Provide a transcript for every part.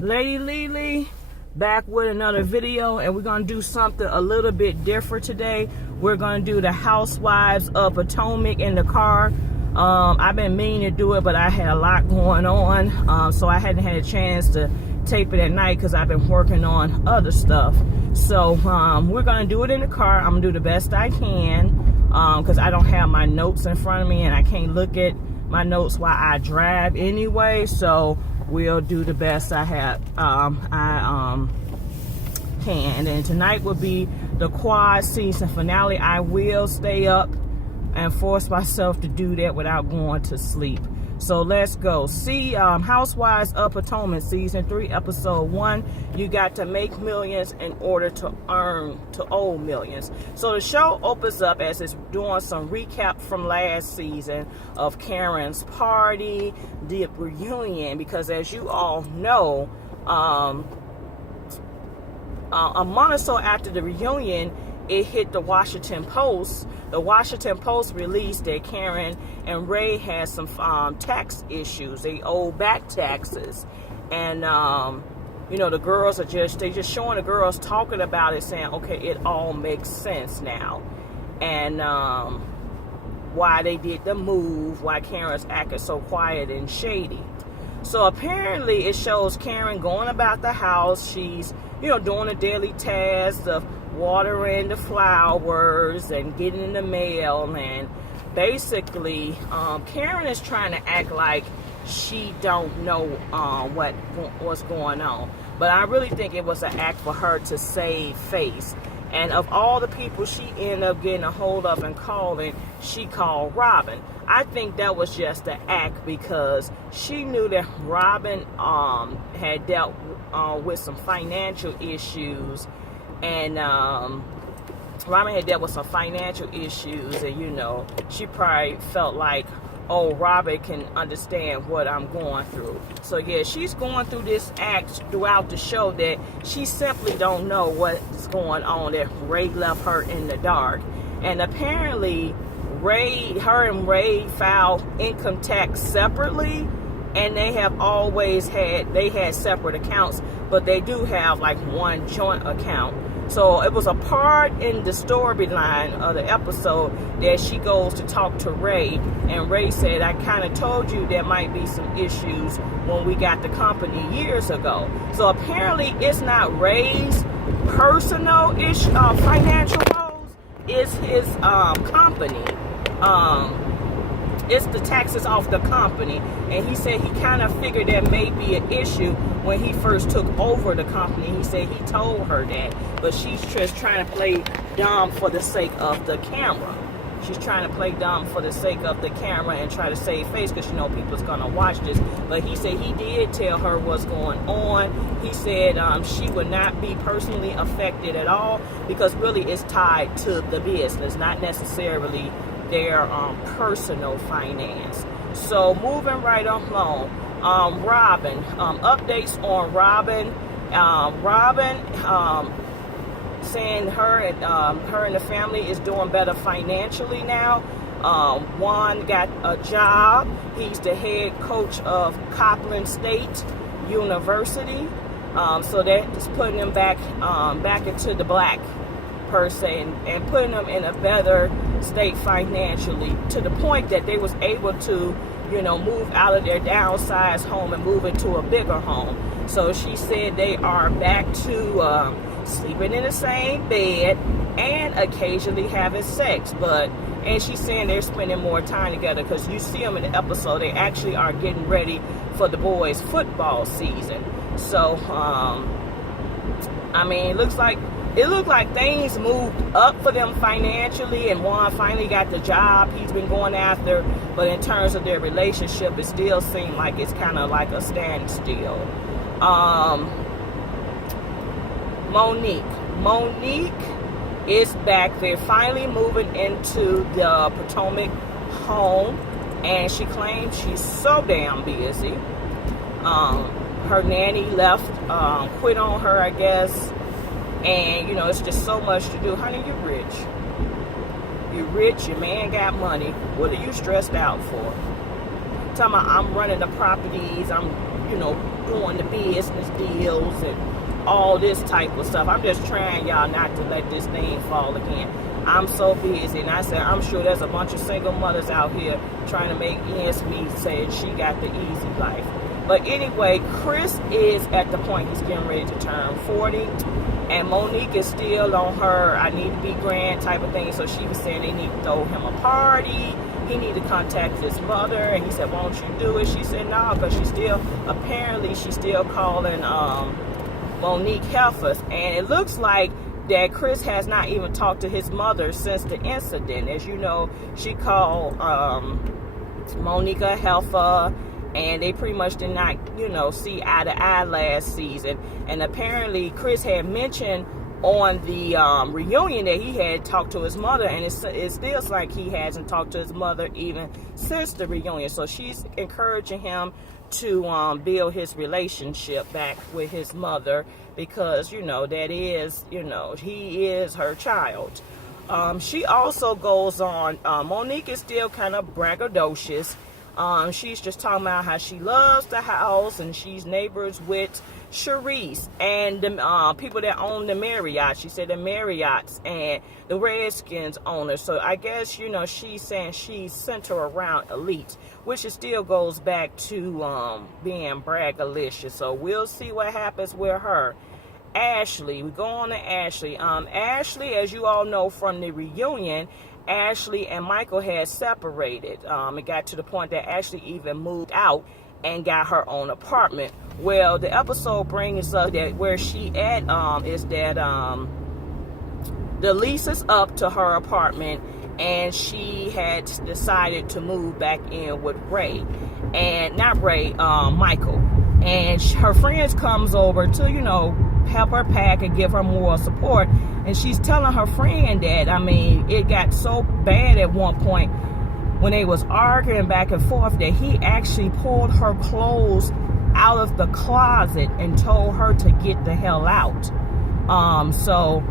Lady Lily back with another video, and we're gonna do something a little bit different today. We're gonna do the Housewives of Potomac in the car. I've been meaning to do it, but I had a lot going on, so I hadn't had a chance to tape it at night because I've been working on other stuff. So we're gonna do it in the car. I'm gonna do the best I can because I don't have my notes in front of me and I can't look at my notes while I drive anyway. So we'll do the best I can. And then tonight will be the quad season finale. I will stay up and force myself to do that without going to sleep. So let's go. See Housewives of Potomac season 3 episode 1. You got to make millions in order to owe millions. So the show opens up as it's doing some recap from last season of Karen's party, the reunion, because as you all know, a month or so after the reunion, it hit the Washington Post. The Washington Post released that Karen and Ray had some tax issues. They owe back taxes. And, you know, the girls are they just showing the girls talking about it, saying, okay, it all makes sense now. And why they did the move, why Karen's acting so quiet and shady. So apparently it shows Karen going about the house. She's, you know, doing the daily tasks of watering the flowers and getting in the mail, and basically Karen is trying to act like she don't know what's going on, but I really think it was an act for her to save face. And of all the people she ended up getting a hold of and calling, she called Robin. I think that was just an act because she knew that Robin had dealt with some financial issues. And Robin had dealt with some financial issues, and you know, she probably felt like, oh, Robin can understand what I'm going through. So yeah, she's going through this act throughout the show that she simply don't know what's going on, that Ray left her in the dark. And apparently her and Ray filed income tax separately, and they have always had separate accounts, but they do have like one joint account. So it was a part in the storyline of the episode that she goes to talk to Ray, and Ray said, I kind of told you there might be some issues when we got the company years ago. So apparently it's not Ray's personal financial woes, it's his company. It's the taxes off the company. And he said he kind of figured there may be an issue when he first took over the company. He said he told her that, but she's just trying to play dumb for the sake of the camera. She's trying to play dumb for the sake of the camera and try to save face because, you know, people's going to watch this. But he said he did tell her what's going on. He said she would not be personally affected at all because really it's tied to the business, not necessarily their personal finance. So moving right along, Robin, updates on Robin. Saying her and the family is doing better financially now. Juan got a job. He's the head coach of Copland State University. So that is putting him back into the black per se, and putting them in a better state financially, to the point that they was able to, you know, move out of their downsized home and move into a bigger home. So she said they are back to sleeping in the same bed and occasionally having sex, and she's saying they're spending more time together because you see them in the episode, they actually are getting ready for the boys' football season. So I mean, it looked like things moved up for them financially, and Juan finally got the job he's been going after. But in terms of their relationship, it still seemed like it's kind of like a standstill. Monique is back. They're finally moving into the Potomac home, and she claims she's so damn busy. Her nanny left, quit on her, I guess. And, you know, it's just so much to do. Honey, you're rich. You're rich, your man got money. What are you stressed out for? Talking about I'm running the properties, I'm doing the business deals and all this type of stuff. I'm just trying y'all not to let this thing fall again. I'm so busy, and I said I'm sure there's a bunch of single mothers out here trying to make ends meet, saying she got the easy life. But anyway, Chris is at the point he's getting ready to turn 40, and Monique is still on her I need to be grand type of thing. So she was saying they need to throw him a party. He need to contact his mother, and he said, won't you do it? She said no, because she's still calling Monique heifers, and it looks like that Chris has not even talked to his mother since the incident. As you know, she called Monique a heifer, and they pretty much did not, see eye to eye last season. And apparently Chris had mentioned on the reunion that he had talked to his mother, and it feels like he hasn't talked to his mother even since the reunion. So she's encouraging him to build his relationship back with his mother, because that is, he is her child. She also goes on, Monique is still kind of braggadocious. She's just talking about how she loves the house, and she's neighbors with Sharice and the people that own the Marriott. She said the Marriotts and the Redskins owners. So I guess, she's saying she's centered around elite, which it still goes back to being braggalicious. So we'll see what happens with her. Ashley, we go on to Ashley. Ashley, as you all know from the reunion, Ashley and Michael had separated. It got to the point that Ashley even moved out and got her own apartment. Well, the episode brings us that where she at is that the lease is up to her apartment, and she had decided to move back in with Ray, and not Ray, Michael. And her friends comes over to, help her pack and give her more support. And she's telling her friend that, it got so bad at one point when they was arguing back and forth that he actually pulled her clothes out of the closet and told her to get the hell out. So,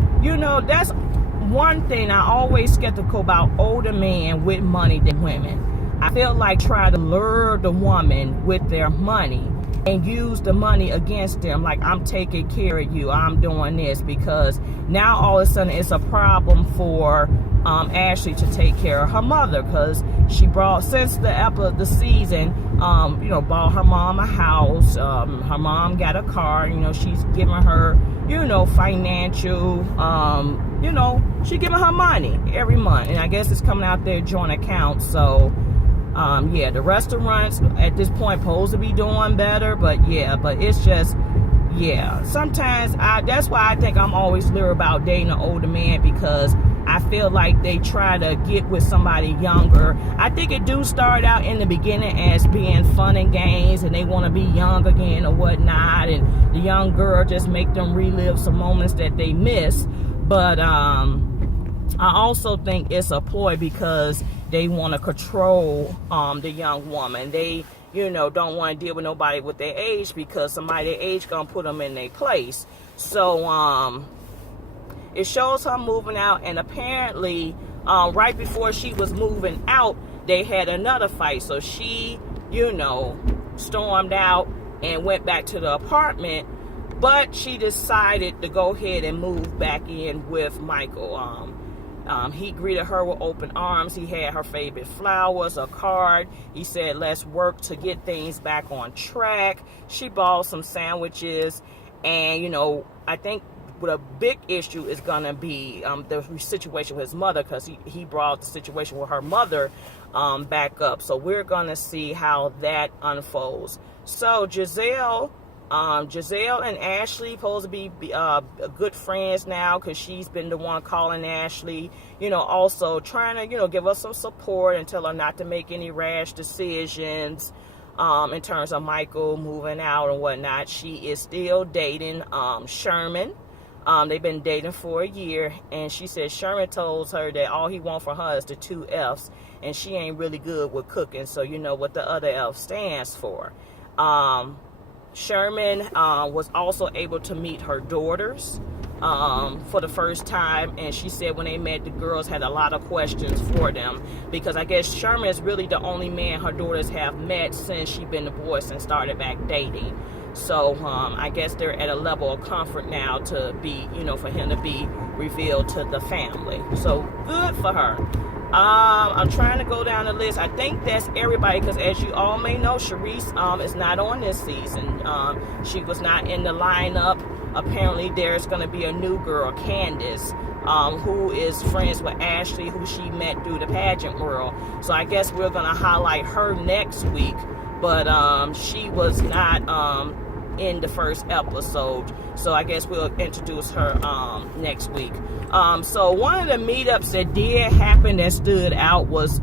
that's one thing I always skeptical about older men with money than women. I feel like try to lure the woman with their money and use the money against them, like I'm taking care of you, I'm doing this, because now all of a sudden it's a problem for Ashley to take care of her mother, because she brought, since the season, bought her mom a house, her mom got a car, she's giving her, financial, she giving her money every month, and I guess it's coming out their joint account. So the restaurants at this point supposed to be doing better, but it's just, sometimes that's why I think I'm always leery about dating an older man, because I feel like they try to get with somebody younger. I think it do start out in the beginning as being fun and games, and they want to be young again or whatnot, and the young girl just make them relive some moments that they miss. But I also think it's a ploy, because they want to control the young woman. They, don't want to deal with nobody with their age, because somebody their age gonna put them in their place. So it shows her moving out, and apparently right before she was moving out, they had another fight. So she, stormed out and went back to the apartment, but she decided to go ahead and move back in with Michael. He greeted her with open arms. He had her favorite flowers, a card. He said, let's work to get things back on track. She bought some sandwiches. And, I think what a big issue is going to be the situation with his mother, because he brought the situation with her mother back up. So we're going to see how that unfolds. So Giselle and Ashley supposed to be good friends now, because she's been the one calling Ashley, also trying to, give us some support and tell her not to make any rash decisions in terms of Michael moving out and whatnot. She is still dating Sherman. They've been dating for a year, and she said Sherman told her that all he wants for her is the 2 F's, and she ain't really good with cooking, so you know what the other F stands for. Sherman was also able to meet her daughters. for the first time, and she said when they met, the girls had a lot of questions for them, because I guess Sherman is really the only man her daughters have met since she's been divorced and started back dating. So I guess they're at a level of comfort now to be, for him to be revealed to the family. So good for her. I'm trying to go down the list. I think that's everybody, because as you all may know, Sharice is not on this season. She was not in the lineup. Apparently there's going to be a new girl, Candace, who is friends with Ashley, who she met through the pageant world. So I guess we're going to highlight her next week, but she was not in the first episode, so I guess we'll introduce her next week. So one of the meetups that did happen that stood out was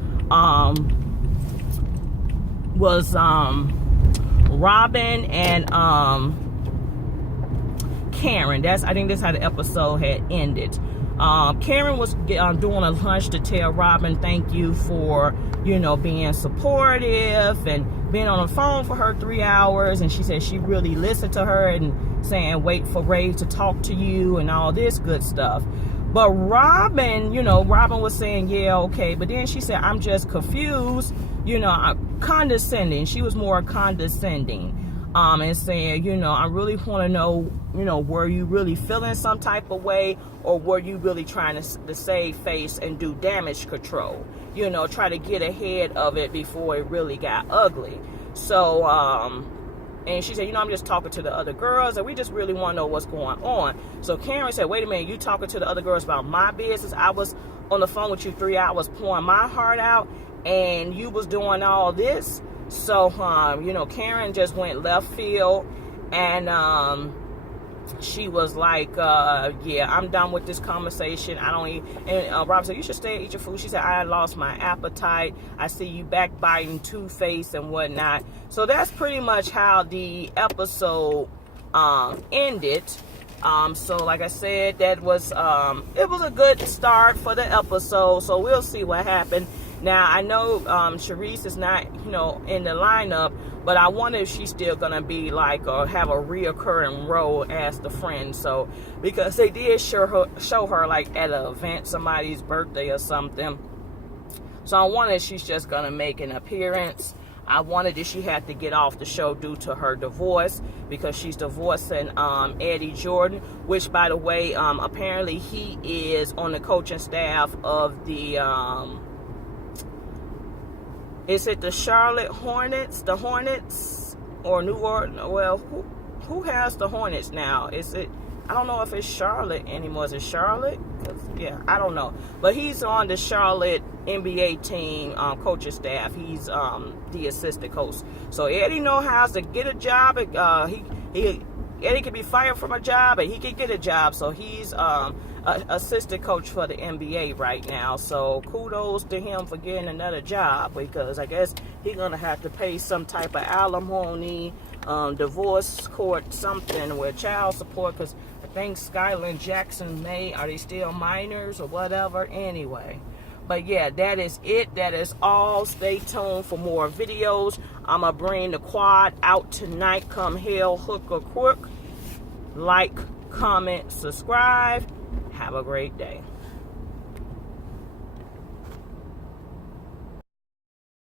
Robin and Karen. I think that's how the episode had ended. Karen was doing a lunch to tell Robin thank you for, being supportive and being on the phone for her 3 hours. And she said she really listened to her and saying, wait for Ray to talk to you and all this good stuff. But Robin, Robin was saying, yeah, okay. But then she said, I'm just confused, condescending. She was more condescending. And saying, I really want to know, were you really feeling some type of way, or were you really trying to save face and do damage control? Try to get ahead of it before it really got ugly. So, and she said, I'm just talking to the other girls, and we just really want to know what's going on. So Karen said, wait a minute, you talking to the other girls about my business? I was on the phone with you 3 hours pouring my heart out, and you was doing all this? So, Karen just went left field, and she was like, yeah, I'm done with this conversation. I don't eat. And Rob said, you should stay and eat your food. She said, I lost my appetite. I see you backbiting, two-faced and whatnot. So that's pretty much how the episode ended. So like I said, that was it was a good start for the episode. So we'll see what happened. Now, I know Sharice is not, in the lineup, but I wonder if she's still going to be like, or have a reoccurring role as the friend. So, because they did show her like at an event, somebody's birthday or something. So I wonder if she's just going to make an appearance. I wondered if she had to get off the show due to her divorce, because she's divorcing Eddie Jordan, which, by the way, apparently he is on the coaching staff of the... is it the Charlotte Hornets? The Hornets or New Orleans? Well, who has the Hornets now? Is it? I don't know if it's Charlotte anymore. Is it Charlotte? Yeah, I don't know. But he's on the Charlotte NBA team coaching staff. He's the assistant coach. So Eddie knows how to get a job. Eddie can be fired from a job, and he can get a job. So he's assistant coach for the NBA right now. So kudos to him for getting another job, because I guess he's gonna have to pay some type of alimony, divorce court, something with child support, because I think Skylar and Jackson are they still minors or whatever? Anyway. But yeah, that is it. That is all. Stay tuned for more videos. I'm going to bring the quad out tonight, come hell, hook or crook. Like, comment, subscribe. Have a great day.